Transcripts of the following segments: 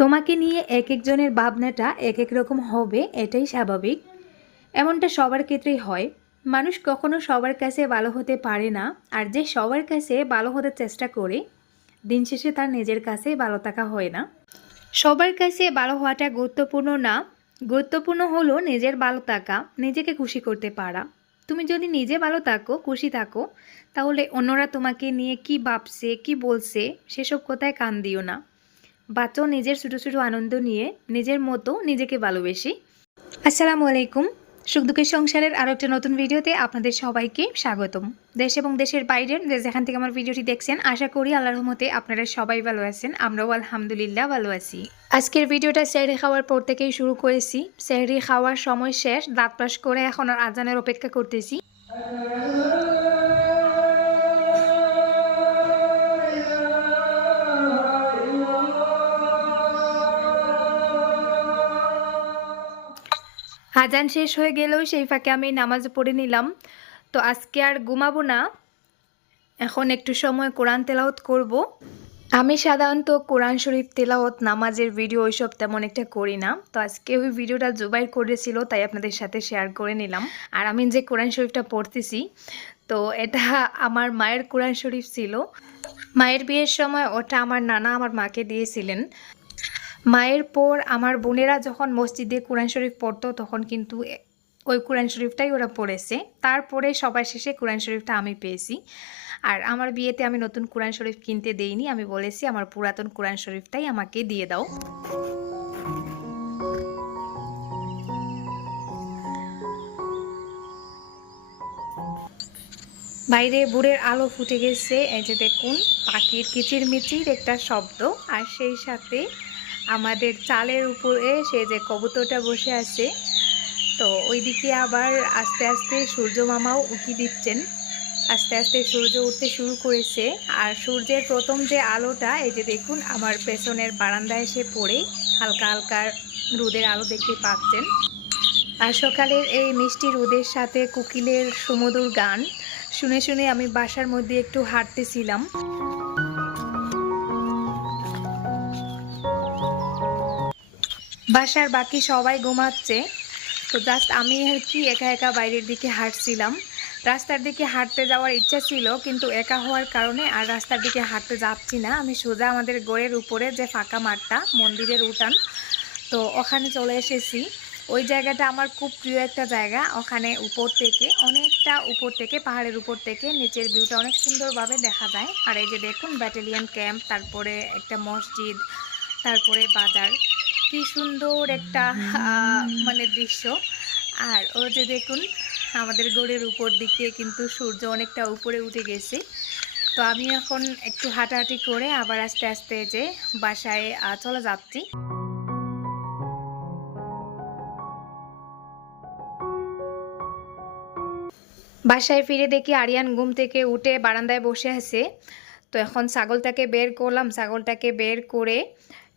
তোমাকে নিয়ে এক একজনের ভাবনাটা এক এক রকম হবে, এটাই স্বাভাবিক। এমনটা সবার ক্ষেত্রেই হয়। মানুষ কখনো সবার কাছে ভালো হতে পারে না, আর যে সবার কাছে ভালো হতে চেষ্টা করে, দিন শেষে তার নিজের কাছে ভালো থাকা হয় না। সবার কাছে ভালো হওয়াটা গুরুত্বপূর্ণ না, গুরুত্বপূর্ণ হলো নিজের ভালো থাকা, নিজেকে খুশি করতে পারা। তুমি যদি নিজে ভালো থাকো, খুশি থাকো, তাহলে অন্যরা তোমাকে নিয়ে কি ভাবছে, কি বলছে, সেসব কথায় কান দিও না। বাঁচো নিজের ছোটো ছোটো আনন্দ নিয়ে নিজের মতো নিজেকে ভালোবেসি। আসসালামু আলাইকুম। সুখ দুঃখের সংসারের আরও একটা নতুন ভিডিওতে আপনাদের সবাইকে স্বাগতম। দেশ এবং দেশের বাইরের যে যেখান থেকে আমার ভিডিওটি দেখছেন, আশা করি আল্লাহর রহমতে আপনারা সবাই ভালো আছেন। আমরাও আলহামদুলিল্লাহ ভালো আছি। আজকের ভিডিওটা সেহরি খাওয়ার পর থেকেই শুরু করেছি। সেহরি খাওয়ার সময় শেষ, দাঁত ব্রাশ করে এখন আর আজানের অপেক্ষা করতেছি। আজান শেষ হয়ে গেলেও সেই ফাঁকে আমি নামাজ পড়ে নিলাম। তো আজকে আর ঘুমাবো না। এখন একটু সময় কোরআন তেলাওত করব। আমি সাধারণত কোরআন শরীফ তেলাওত নামাজের ভিডিও ওইসব তেমন একটা করি না। তো আজকে ওই ভিডিওটা জুবাইর করেছিল, তাই আপনাদের সাথে শেয়ার করে নিলাম। আর আমি যে কোরআন শরীফটা পড়তেছি, তো এটা আমার মায়ের কোরআন শরীফ ছিল। মায়ের বিয়ের সময় ওটা আমার নানা আমার মাকে দিয়েছিলেন। মায়ের পর আমার বোনেরা যখন মসজিদে কোরআন শরীফ পড়তো, তখন কিন্তু ওই কোরআন শরীফটাই ওরা পড়েছে। তারপরে সবার শেষে কোরআন শরীফটা আমি পেয়েছি। আর আমার বিয়েতে আমি নতুন কোরআন শরীফ কিনতে দেইনি, আমি বলেছি আমার পুরাতন কোরআন শরীফটাই আমাকে দিয়ে দাও। বাইরে বুড়ের আলো ফুটে গেছে, এই যে দেখুন, পাখির কিচিরমিচির একটা শব্দ, আর সেই সাথে আমাদের চালের উপরে সে যে কবুতরটা বসে আছে, তো ওইদিকে আবার আস্তে আস্তে সূর্য মামাও উকি দিচ্ছেন। আস্তে আস্তে সূর্য উঠতে শুরু করেছে, আর সূর্যের প্রথম যে আলোটা, এই যে দেখুন, আমার পেছনের বারান্দায় এসে পড়ে, হালকা হালকা রোদের আলো দেখতে পাচ্ছেন। আর সকালের এই মিষ্টি রোদের সাথে কুকিলের সুমধুর গান, শুনে শুনে আমি বাসার মধ্যে একটু হাঁটতেছিলাম। বাসার বাকি সবাই ঘুমাচ্ছে। তো জাস্ট আমি আর কি একা একা বাইরের দিকে হাঁটছিলাম। রাস্তার দিকে হাঁটতে যাওয়ার ইচ্ছা ছিল, কিন্তু একা হওয়ার কারণে আর রাস্তার দিকে হাঁটতে যাচ্ছি না। আমি সোজা আমাদের গোড়ের উপরে যে ফাঁকা মাঠটা, মন্দিরের উঠান, তো ওখানে চলে এসেছি। ওই জায়গাটা আমার খুব প্রিয় একটা জায়গা। ওখানে উপর থেকে, অনেকটা উপর থেকে, পাহাড়ের উপর থেকে নিচের ভিউটা অনেক সুন্দরভাবে দেখা যায়। আর এই যে দেখুন, ব্যাটালিয়ান ক্যাম্প, তারপরে একটা মসজিদ, তারপরে বাজার। কি সুন্দর একটা মানে দৃশ্য। আর ও যে দেখুন, আমাদের গড়ের উপর দিকে কিন্তু সূর্য অনেকটা উপরে উঠে গেছে। তো আমি এখন একটু হাঁটাহাঁটি করে আবার আস্তে আস্তে যে বাসায় চলে যাচ্ছি। বাসায় ফিরে দেখি আরিয়ান ঘুম থেকে উঠে বারান্দায় বসে আছে। তো এখন ছাগলটাকে বের করলাম। ছাগলটাকে বের করে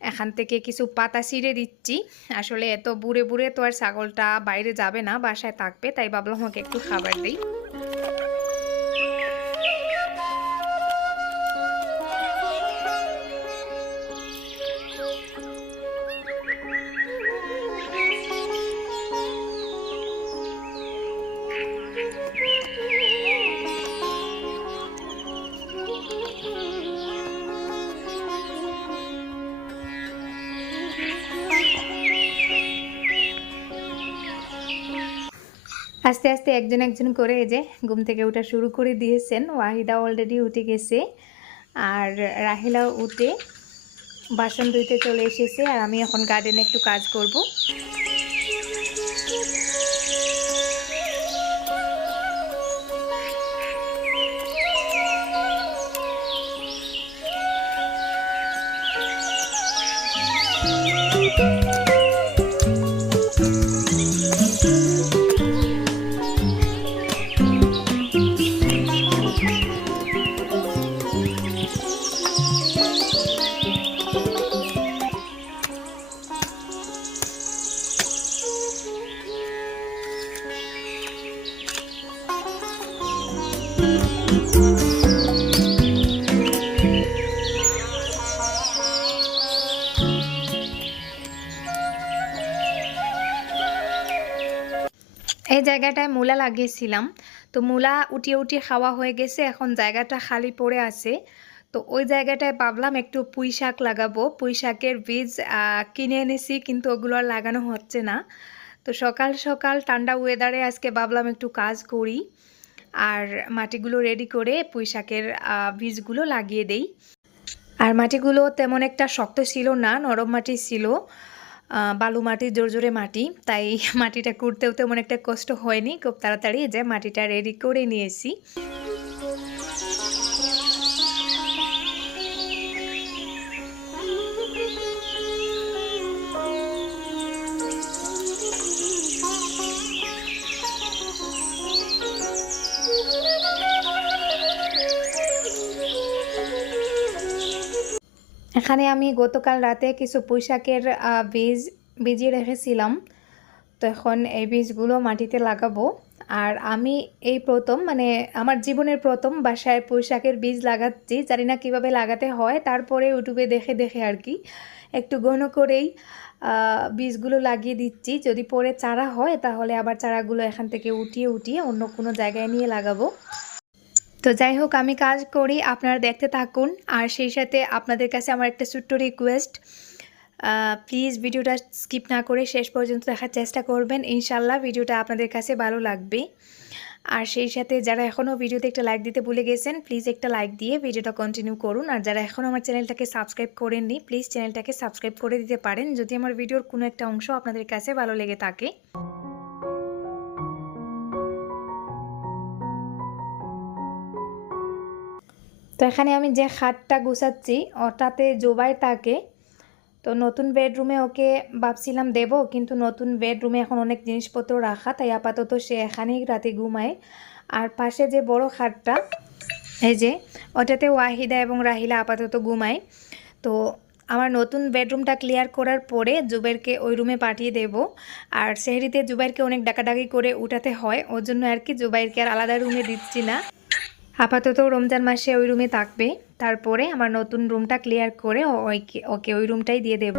এখান থেকে কিছু পাতা ছিঁড়ে দিচ্ছি। আসলে এত বুড়ে বুড়ে তো আর ছাগলটা বাইরে যাবে না, বাসায় থাকবে, তাই ভাবলাম ওকে একটু খাবার দিই। আস্তে আস্তে একজন একজন করে যে ঘুম থেকে ওঠা শুরু করে দিয়েছেন। ওয়াহিদা অলরেডি উঠে গেছে। আর রাহিলাও উঠে বাসন ধুইতে চলে এসেছে। আর আমি এখন গার্ডেনে একটু কাজ করব। লাগিয়েছিলাম। তো মূলা উঠিয়ে উঠিয়ে খাওয়া হয়ে গেছে, এখন জায়গাটা খালি পড়ে আছে। তো ওই জায়গাটায় ভাবলাম একটু পুঁই শাক লাগাবো। পুঁই শাকের বীজ কিনে এনেছি, কিন্তু ওগুলো আর লাগানো হচ্ছে না। তো সকাল সকাল ঠান্ডা ওয়েদারে আজকে ভাবলাম একটু কাজ করি আর মাটিগুলো রেডি করে পুঁই শাকের বীজগুলো লাগিয়ে দেই। আর মাটিগুলো তেমন একটা শক্ত ছিল না, নরম মাটি ছিল। বালু মাটি জোর জোরে মাটি, তাই মাটিটা কুড়তেও তেমন একটা কষ্ট হয়নি। খুব তাড়াতাড়ি যে মাটিটা রেডি করে নিয়েছি। এখানে আমি গতকাল রাতে কিছু পুঁইশাকের বীজ ভিজিয়ে রেখেছিলাম। তো এখন এই বীজগুলো মাটিতে লাগাবো। আর আমি এই প্রথম মানে আমার জীবনের প্রথম বাসায় পুঁইশাকের বীজ লাগাচ্ছি। জানি না কীভাবে লাগাতে হয়, তারপরে ইউটিউবে দেখে দেখে আর কি। একটু ঘন করেই বীজগুলো লাগিয়ে দিচ্ছি। যদি পরে চারা হয়, তাহলে আবার চারাগুলো এখান থেকে উঠিয়ে উঠিয়ে অন্য কোনো জায়গায় নিয়ে লাগাবো। তো যাই হোক, আমি কাজ করি, আপনারা দেখতে থাকুন। আর সেই সাথে আপনাদের কাছে আমার একটা ছোট্ট রিকোয়েস্ট প্লিজ ভিডিওটা স্কিপ না করে শেষ পর্যন্ত দেখার চেষ্টা করবেন। ইনশাল্লাহ ভিডিওটা আপনাদের কাছে ভালো লাগবে। আর সেই সাথে যারা এখনও ভিডিওতে একটা লাইক দিতে ভুলে গেছেন প্লিজ একটা লাইক দিয়ে ভিডিওটা কন্টিনিউ করুন। আর যারা এখনও আমার চ্যানেলটাকে সাবস্ক্রাইব করেননি প্লিজ চ্যানেলটাকে সাবস্ক্রাইব করে দিতে পারেন। যদি আমার ভিডিওর কোনো একটা অংশ আপনাদের কাছে ভালো লেগে থাকে। তো এখানে আমি যে খাটটা গুছাচ্ছি, ওটাতে জোবাই তাকে তো নতুন বেডরুমে ওকে ভাবছিলাম দেব, কিন্তু নতুন বেডরুমে এখন অনেক জিনিসপত্র রাখা, তাই আপাতত সে এখানেই রাতে ঘুমায়। আর পাশে যে বড় খাটটা, এই যে, ওটাতে ওয়াহিদা এবং রাহিলা আপাতত ঘুমায়। তো আমার নতুন বেডরুমটা ক্লিয়ার করার পরে জুবেরকে ওই রুমে পাঠিয়ে দেব। আর সেহরিতে জুবাইরকে অনেক ডাকাডাকি করে উঠাতে হয়, ওর জন্য আর কি জুবাইরকে আর আলাদা রুমে দিচ্ছি না। আপাতত রমজান মাসে ওই রুমে থাকবে। তারপরে আমার নতুন রুমটা ক্লিয়ার করে ওকে ওই রুমটাই দিয়ে দেব।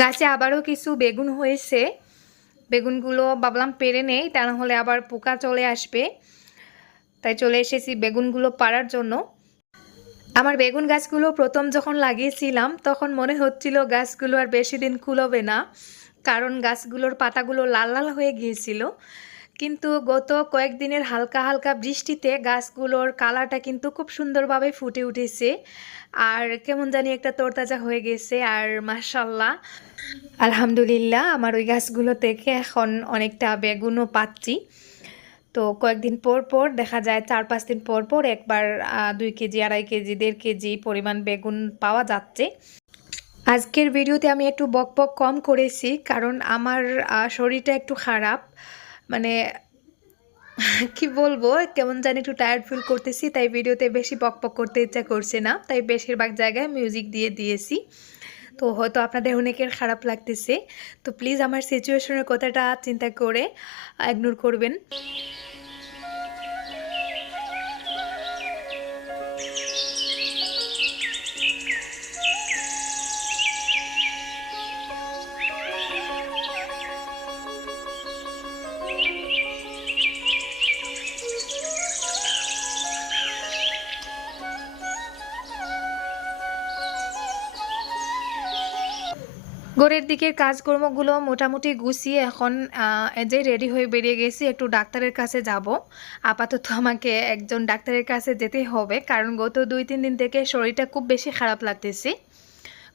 গাছে আবারও কিছু বেগুন হয়েছে। বেগুনগুলো ভাবলাম পেরে নেই, তা নাহলে আবার পোকা চলে আসবে। তাই চলে এসেছি বেগুনগুলো পাড়ার জন্য। আমার বেগুন গাছগুলো প্রথম যখন লাগিয়েছিলাম, তখন মনে হচ্ছিল গাছগুলো আর বেশি দিন কুলবে না, কারণ গাছগুলোর পাতাগুলো লাল লাল হয়ে গিয়েছিল। কিন্তু গত কয়েকদিনের হালকা হালকা বৃষ্টিতে গাছগুলোর কালারটা কিন্তু খুব সুন্দরভাবে ফুটে উঠেছে। আর কেমন জানি একটা তরতাজা হয়ে গেছে, আর মাশাল্লাহ আলহামদুলিল্লাহ, আমার ওই গাছগুলো থেকে এখন অনেকটা বেগুনও পাচ্ছি। তো কয়েকদিন পর পর, দেখা যায় চার পাঁচ দিন পর পর একবার দুই কেজি, আড়াই কেজি, দেড় কেজি পরিমাণ বেগুন পাওয়া যাচ্ছে। আজকের ভিডিওতে আমি একটু বক বক কম করেছি, কারণ আমার শরীরটা একটু খারাপ। মানে কি বলব? কেমন জানি একটু টায়ার্ড ফিল করতেছি, তাই ভিডিওতে বেশি পক করতে ইচ্ছা করছে না। তাই বেশিরভাগ জায়গায় মিউজিক দিয়ে দিয়েছি। তো হয়তো আপনাদের অনেকের খারাপ লাগতেছে। তো প্লিজ আমার সিচুয়েশনের কথাটা চিন্তা করে ইগনোর করবেন। গোড়ের দিকের কাজকর্মগুলো মোটামুটি গুছিয়ে এখন যে রেডি হয়ে বেরিয়ে গেছি, একটু ডাক্তারের কাছে যাব। আপাতত আমাকে একজন ডাক্তারের কাছে যেতে হবে, কারণ গত দুই, তিন দিন থেকে শরীরটা খুব বেশি খারাপ লাগতেছি।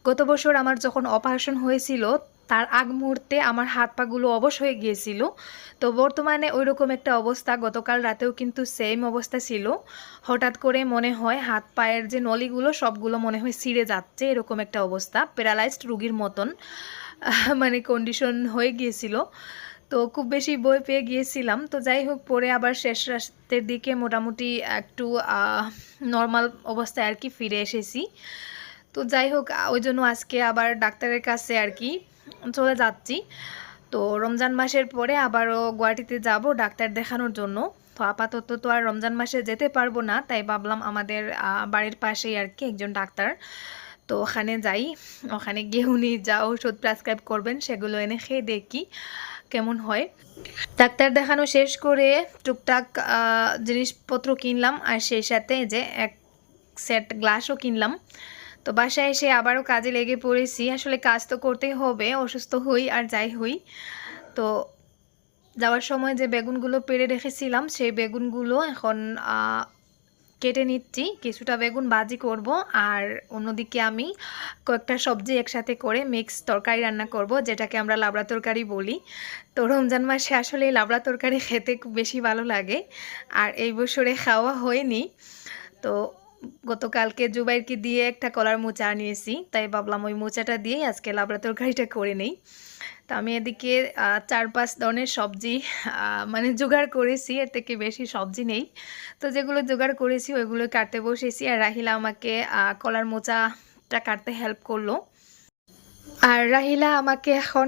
গত বছর আমার যখন অপারেশন হয়েছিল তার আগ মুহূর্তে আমার হাত পাগুলো অবশ হয়ে গিয়েছিল। তো বর্তমানে ওই রকম একটা অবস্থা, গতকাল রাতেও কিন্তু সেম অবস্থা ছিল। হঠাৎ করে মনে হয় হাত পায়ের যে নলিগুলো, সবগুলো মনে হয় ছিঁড়ে যাচ্ছে, এরকম একটা অবস্থা। প্যারালাইজড রুগীর মতন মানে কন্ডিশন হয়ে গিয়েছিল। তো খুব বেশি বই পেয়ে গিয়েছিলাম। তো যাই হোক, পরে আবার শেষ রাস্তের দিকে মোটামুটি একটু নর্মাল অবস্থায় আর কি ফিরে এসেছি। তো যাই হোক ওই জন্য আজকে আবার ডাক্তারের কাছে আর কি চলে যাচ্ছি। তো রমজান মাসের পরে আবারও গুয়াহাটিতে যাব ডাক্তার দেখানোর জন্য। তো আপাতত তো আর রমজান মাসে যেতে পারব না, তাই ভাবলাম আমাদের বাড়ির পাশেই আর কি একজন ডাক্তার। তো ওখানে যাই, ওখানে গিয়ে উনি যা ওষুধ প্রেসক্রাইব করবেন সেগুলো এনে খেয়ে দেখি, কেমন হয়। ডাক্তার দেখানো শেষ করে টুকটাক জিনিসপত্র কিনলাম, আর সেই সাথে যে এক সেট গ্লাসও কিনলাম। তো বাসায় এসে আবারও কাজে লেগে পড়েছি। আসলে কাজ তো করতেই হবে, অসুস্থ হই আর যাই হই। তো যাওয়ার সময় যে বেগুনগুলো পেড়ে রেখেছিলাম, সেই বেগুনগুলো এখন কেটে নিচ্ছি। কিছুটা বেগুন ভাজি করব আর অন্যদিকে আমি কয়েকটা সবজি একসাথে করে মিক্স তরকারি রান্না করব, যেটাকে আমরা লাবড়া তরকারি বলি। তো রমজান মাসে আসলে লাবড়া তরকারি খেতে খুব বেশি ভালো লাগে, আর এই বছরে খাওয়া হয়নি। তো গতকালকে জুবাইরকে দিয়ে একটা কলার মোচা আনিয়েছি, তাই ভাবলাম ওই মোচাটা দিয়েই আজকে লাবড়া তরকারিটা করে নেই। তো আমি এদিকে চার পাঁচ ধরনের সবজি মানে জোগাড় করেছি, এর থেকে বেশি সবজি নেই। তো যেগুলো জোগাড় করেছি ওইগুলো কাটতে বসেছি আর রাহিলা আমাকে কলার মোচাটা কাটতে হেল্প করল। আর রাহিলা আমাকে এখন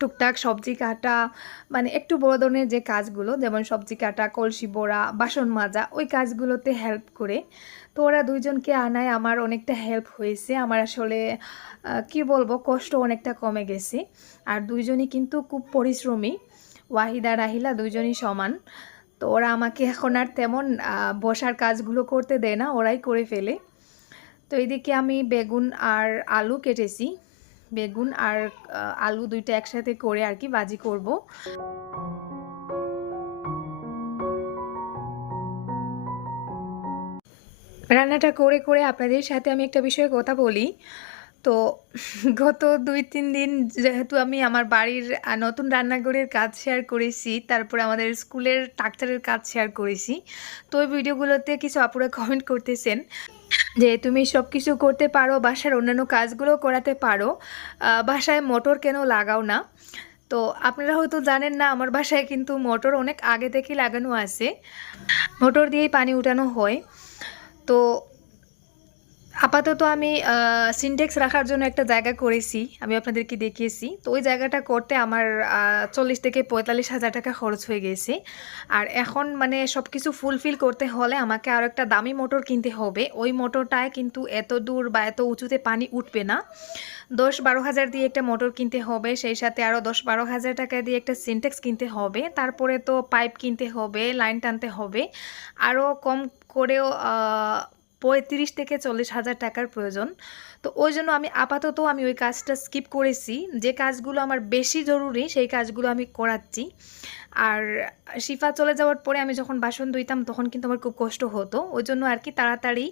টুকটাক সবজি কাটা মানে একটু বড় ধরনের যে কাজগুলো, যেমন সবজি কাটা, কলসি বোড়া, বাসন মাজা, ওই কাজগুলোতে হেল্প করে তো ওরা দুইজনকে আনায় আমার অনেকটা হেল্প হয়েছে। আমার আসলে কি বলব, কষ্ট অনেকটা কমে গেছে। আর দুইজনই কিন্তু খুব পরিশ্রমী। ওয়াহিদা, রাহিলা দুইজনই সমান। তো ওরা আমাকে এখন আর তেমন বসার কাজগুলো করতে দেয় না, ওরাই করে ফেলে। তো এদিকে আমি বেগুন আর আলু কেটেছি। বেগুন আর আলু দুইটা একসাথে করে আর কি বাজি করব। রান্নাটা করে করে আপনাদের সাথে আমি একটা বিষয়ে কথা বলি। তো গত দুই, তিন দিন যেহেতু আমি আমার বাড়ির নতুন রান্নাঘরের কাজ শেয়ার করেছি, তারপরে আমাদের স্কুলের টাকচারের কাজ শেয়ার করেছি, তো ওই ভিডিওগুলোতে কিছু আপুরা কমেন্ট করতেছেন যে, তুমি সব কিছু করতে পারো, বাসার অন্যান্য কাজগুলো করাতে পারো বাসায় মোটর কেন লাগাও না? তো আপনারা হয়তো জানেন না, আমার বাসায় কিন্তু মোটর অনেক আগে থেকে লাগানো আছে। মোটর দিয়েই পানি উঠানো হয়। তো আপাতত আমি সিনটেক্স রাখার জন্য একটা জায়গা করেছি, আমি আপনাদেরকে দেখিয়েছি। তো ওই জায়গাটা করতে আমার চল্লিশ থেকে পঁয়তাল্লিশ হাজার টাকা খরচ হয়ে গেছে। আর এখন মানে সব কিছু ফুলফিল করতে হলে আমাকে আরও একটা দামি মোটর কিনতে হবে। ওই মোটরটায় কিন্তু এত দূর বা এত উঁচুতে পানি উঠবে না। দশ বারো হাজার দিয়ে একটা মোটর কিনতে হবে, সেই সাথে আরও দশ বারো হাজার টাকা দিয়ে একটা সিনটেক্স কিনতে হবে। তারপরে তো পাইপ কিনতে হবে লাইন টানতে হবে। আরও কম これをあ পঁয়ত্রিশ থেকে চল্লিশ হাজার টাকার প্রয়োজন। তো ওই জন্য আমি আপাতত আমি ওই কাজটা স্কিপ করেছি। যে কাজগুলো আমার বেশি জরুরি, সেই কাজগুলো আমি করাচ্ছি। আর শিফা চলে যাওয়ার পরে আমি যখন বাসন ধুইতাম, তখন কিন্তু আমার খুব কষ্ট হতো। ওই জন্য আর কি তাড়াতাড়ি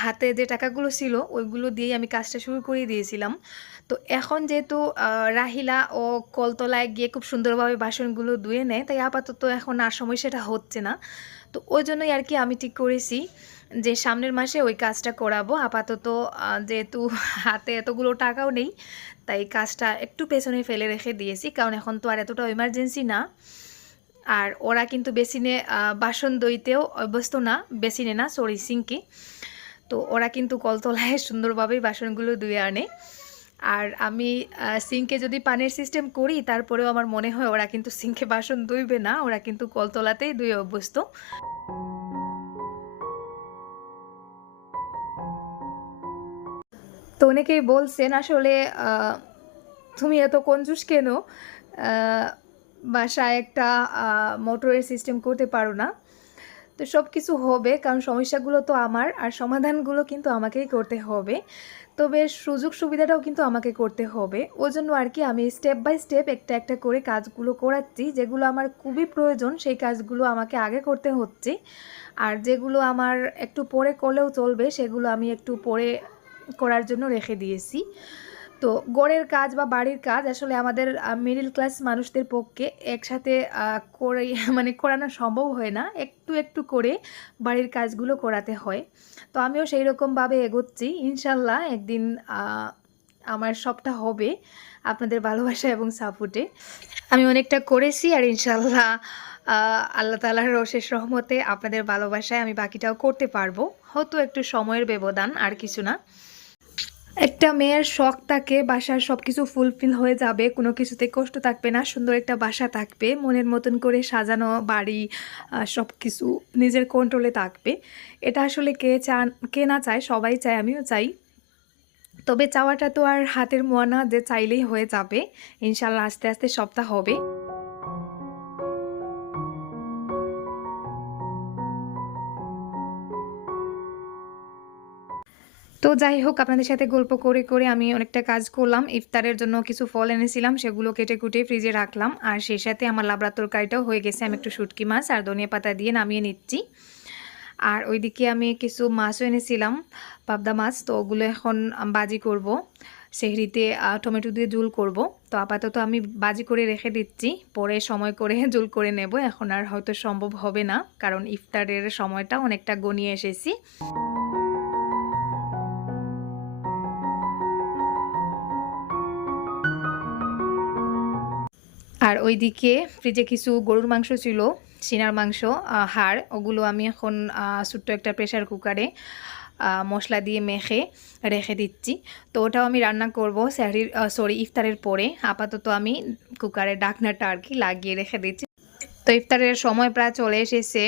হাতে যে টাকাগুলো ছিল, ওইগুলো দিয়েই আমি কাজটা শুরু করে দিয়েছিলাম। তো এখন যেহেতু রাহিলা ও কলতলায় গিয়ে খুব সুন্দরভাবে বাসনগুলো ধুয়ে নেয়, তাই আপাতত এখন আর সময় সেটা হচ্ছে না। তো ওই জন্যই আর কি আমি ঠিক করেছি। যে সামনের মাসে ওই কাজটা করাবো। আপাতত যেহেতু হাতে এতগুলো টাকাও নেই, তাই কাজটা একটু পেছনে ফেলে রেখে দিয়েছি। কারণ এখন তো আর এতটা এমার্জেন্সি না। আর ওরা কিন্তু বেসিনে বাসন দইতেও অভ্যস্ত না, বেসিনে না সরি সিঙ্কে তো ওরা কিন্তু কলতলায় সুন্দরভাবেই বাসনগুলো ধুয়ে আনে। আর আমি সিঙ্কে যদি পানির সিস্টেম করি, তারপরেও আমার মনে হয় ওরা কিন্তু সিঙ্কে বাসন ধুইবে না, ওরা কিন্তু কলতলাতেই ধুয়ে অভ্যস্ত। তো অনেকেই বলছেন আসলে তুমি এত কঞ্জুস কেন? বাসায় একটা মোটরের সিস্টেম করতে পারো না। তো সব কিছু হবে, কারণ সমস্যাগুলো তো আমার, আর সমাধানগুলো কিন্তু আমাকেই করতে হবে। তবে সুযোগ সুবিধাটাও কিন্তু আমাকে করতে হবে। ওই জন্য আর কি আমি স্টেপ বাই স্টেপ একটা একটা করে কাজগুলো করাচ্ছি, যেগুলো আমার খুবই প্রয়োজন, সেই কাজগুলো আমাকে আগে করতে হচ্ছে। আর যেগুলো আমার একটু পরে করলেও চলবে, সেগুলো আমি একটু পরে করার জন্য রেখে দিয়েছি। তো গড়ের কাজ বা বাড়ির কাজ আসলে আমাদের মিডিল ক্লাস মানুষদের পক্ষে একসাথে করে মানে করানো সম্ভব হয় না। একটু একটু করে বাড়ির কাজগুলো করাতে হয়। তো আমিও সেই রকমভাবে এগোচ্ছি। ইনশাল্লাহ একদিন আমার সবটা হবে আপনাদের ভালোবাসা এবং সাপোর্টে আমি অনেকটা করেছি আর ইনশাল্লাহ আল্লাহ তালার রশেষ রহমতে আপনাদের ভালোবাসায় আমি বাকিটাও করতে পারব। হয়তো একটু সময়ের ব্যবধান, আর কিছু না। একটা মেয়ের শখ থাকে বাসার সব কিছু ফুলফিল হয়ে যাবে, কোনো কিছুতে কষ্ট থাকবে না, সুন্দর একটা বাসা থাকবে, মনের মতন করে সাজানো বাড়ি সব কিছু নিজের কন্ট্রোলে থাকবে। এটা আসলে কে চান, কে না চায়, সবাই চায়, আমিও চাই। তবে চাওয়াটা তো আর হাতের মোয়া না, যে চাইলেই হয়ে যাবে। ইনশাল্লাহ আস্তে আস্তে সবটা হবে। তো যাই হোক, আপনাদের সাথে গল্প করে করে আমি অনেকটা কাজ করলাম। ইফতারের জন্য কিছু ফল এনেছিলাম, সেগুলো কেটে কুটে ফ্রিজে রাখলাম। আর সেই সাথে আমার লাবড়া তরকারিটাও হয়ে গেছে। আমি একটু শুটকি মাছ আর ধনিয়া পাতা দিয়ে নামিয়ে নিচ্ছি। আর ওইদিকে আমি কিছু মাছও এনেছিলাম, পাবদা মাছ। তো ওগুলো এখন বাজি করব, সেহরিতে টমেটো দিয়ে জুল করব। তো আপাতত আমি বাজি করে রেখে দিচ্ছি। পরে সময় করে জুল করে নেব। এখন আর হয়তো সম্ভব হবে না, কারণ ইফতারের সময়টা অনেকটা গনিয়ে এসেছি। আর ওইদিকে ফ্রিজে কিছু গরুর মাংস ছিল, সিনার মাংস হাড়, ওগুলো আমি এখন ছোট্ট একটা প্রেশার কুকারে মশলা দিয়ে মেখে রেখে দিচ্ছি। তো ওটাও আমি রান্না করব স্যারির সরি ইফতারের পরে। আপাতত আমি কুকারের ডাকনাটা আর কি লাগিয়ে রেখে দিচ্ছি। তো ইফতারের সময় প্রায় চলে এসেছে,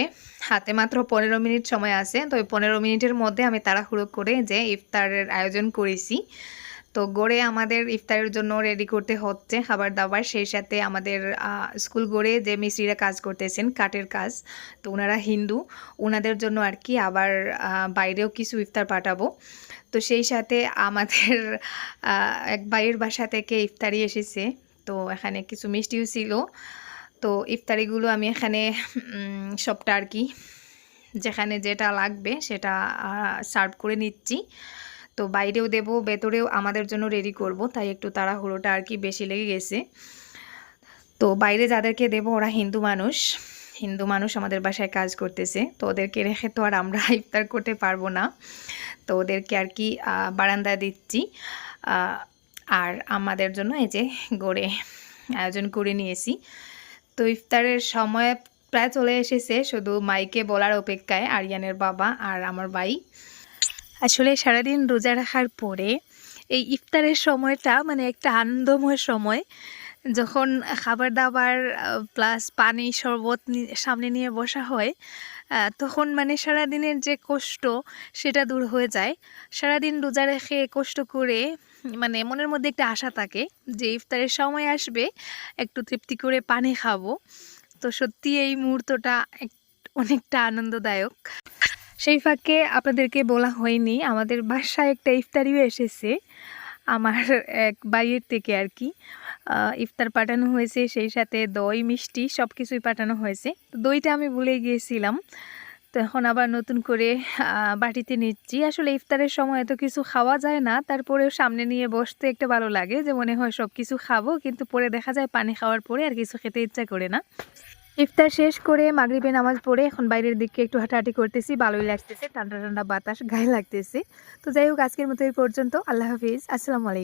হাতে মাত্র পনেরো মিনিট সময় আছে। তো ওই পনেরো মিনিটের মধ্যে আমি তাড়াহুড়ো করে যে ইফতারের আয়োজন করেছি। তো গড়ে আমাদের ইফতারের জন্য রেডি করতে হচ্ছে খাবার দাবার। সেই সাথে আমাদের স্কুল গড়ে যে মিস্ত্রিরা কাজ করতেছেন, কাঠের কাজ, তো ওনারা হিন্দু, ওনাদের জন্য আর কি আবার বাইরেও কিছু ইফতার পাঠাবো। তো সেই সাথে আমাদের এক ভাইয়ের বাসা থেকে ইফতারি এসেছে, তো এখানে কিছু মিষ্টিও ছিল। তো ইফতারিগুলো আমি এখানে সবটা আর কি, যেখানে যেটা লাগবে সেটা সার্ভ করে নিচ্ছি। তো বাইরেও দেব, ভেতরেও আমাদের জন্য রেডি করব। তাই একটু তাড়াহুড়োটা আর কি বেশি লেগে গেছে। তো বাইরে যাদেরকে দেব ওরা হিন্দু মানুষ। হিন্দু মানুষ আমাদের বাসায় কাজ করতেছে। তো ওদেরকে রেখে তো আর আমরা ইফতার করতে পারব না। তো ওদেরকে আর কি বারান্দা দিচ্ছি। আর আমাদের জন্য এই যে গড়ে আয়োজন করে নিয়েছি। তো ইফতারের সময় প্রায় চলে এসেছে। শুধু মাইকে বলার অপেক্ষায় আরিয়ানের বাবা আর আমার ভাই। আসলে সারাদিন রোজা রাখার পরে এই ইফতারের সময়টা মানে একটা আনন্দময় সময়। যখন খাবার দাবার প্লাস পানি শরবত সামনে নিয়ে বসা হয় তখন মানে সারাদিনের যে কষ্ট সেটা দূর হয়ে যায়। সারাদিন রোজা রেখে কষ্ট করে মানে মনের মধ্যে একটা আশা থাকে যে ইফতারের সময় আসবে, একটু তৃপ্তি করে পানি খাব। তো সত্যি এই মুহূর্তটা অনেকটা আনন্দদায়ক। সেই ফাঁকে আপনাদেরকে বলা হয়নি, আমাদের বাসায় একটা ইফতারিও এসেছে, আমার এক বাইয়ের থেকে আর কি। ইফতার পাঠানো হয়েছে, সেই সাথে দই, মিষ্টি সব কিছুই পাঠানো হয়েছে। দইটা আমি ভুলে গিয়েছিলাম, তো এখন আবার নতুন করে বাটিতে নিচ্ছি। আসলে ইফতারের সময় এত কিছু খাওয়া যায় না, তারপরেও সামনে নিয়ে বসতে একটা ভালো লাগে যে মনে হয় সব কিছু খাব, কিন্তু পরে দেখা যায় পানি খাওয়ার পরে আর কিছু খেতে ইচ্ছা করে না। ইফতার শেষ করে মাগরিবে নামাজ পড়ে এখন বাইরের দিকে একটু হাঁটাহাঁটি করতেছি ভালোই লাগতেছে, ঠান্ডা ঠান্ডা বাতাস, গায়ে লাগতেছে। তো যাই হোক, আজকের মতো এই পর্যন্ত। আল্লাহ হাফিজ। আসসালামু আলাইকুম।